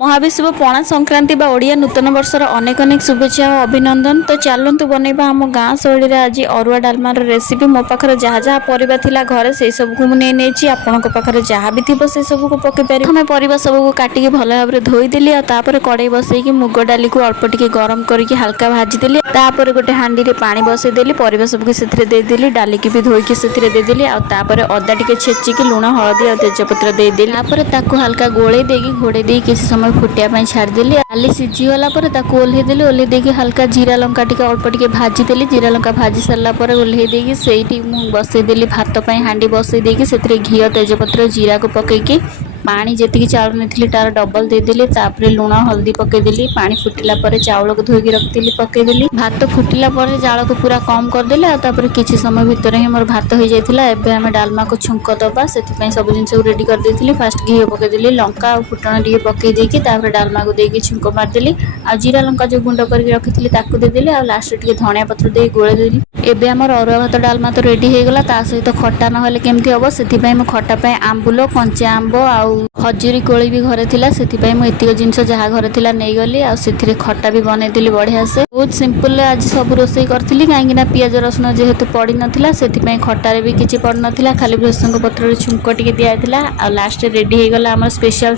महाविश्व पणा संक्रांति बा ओडिया नूतन वर्षर अनेक अनेक शुभेच्छा और अभिनंदन। तो चलतु बनैबा आम गाँ शैली आज अरुआ डालमार रेसिपी। मो पाखे जहाँ जहाँ परिबा थिला घरे से सब को मुझे नहीं आपण पाखे जहाँ भी थी से सब को पकई पार। हमें परिबा सब को काटिकी भल भाव में धोईदेली और कड़े बसैकी मुग डाली को अल्प टिके गरम करके हल्का भाजीदेली। तापर गोटे हांडी रे पानी बसईदेली परिबा सबको से देदेली डाली की भी धोईकी से देदेली। आउे अदा टिके छेचिकी लुण हलदी और तेजपत्र देदेली। तापर हल्का गोले देकी घोड़े दी किसी समय फुटिया छाड़देली। डाली सीझीगला ओल्हेदेली। ओल्हे देकी हल्का जीरा लंका टिके अल्प टिके भाजीदेली। जीरा लंका भाजी सारा पर ओल्हे देकी सेठी बसईदेली भात हांडी बसई देकी से घी तेजपत्र जीरा को पकईकी पानी जी चाउल नहीं तार डबल देदेली। तापर लुण हल्दी पकईदेली। पानी फुटिला पर चाउल को धोईकी रखी पकईदेली। भात फुटिला पर जाल को पूरा कम करदेली। आपर किसी समय भितर ही मोर भात हो जाता। एवं आम डालमा को छुंक दबा से सब जिन रेडी कर देती। फास्ट घी पकईदेली लंका और फुटण टे पकईदेकी डालमा को देकी छुंक मारदेली। आ जीरा लंका जो गुंड करके रखी ताकू देदेली। आ लास्ट टे धनिया पत्र दे गोलेदेली। एबे आमर अरुआ भात डालमा तो रेडी हो गला। ता सहित खट्टा नहेले केमती हम से खट्टा पे आंबुल कंचा आंब आउ खजूरी कोली भी घरे थिला। से मुझे जिनस जहाँ घरे थिला नहीं गली। आउ खट्टा भी बनईदेली बढ़िया से। बहुत सिंपल आज सब रोषे करी कहीं पियाज रसुण जेहेतु पड़ी नाला से खटारे भी किसी पड़ नाला। खाली भृषंग पत्र छुंक टिके दिया। आ लास्ट रेडी हो गला आम स्पेशल।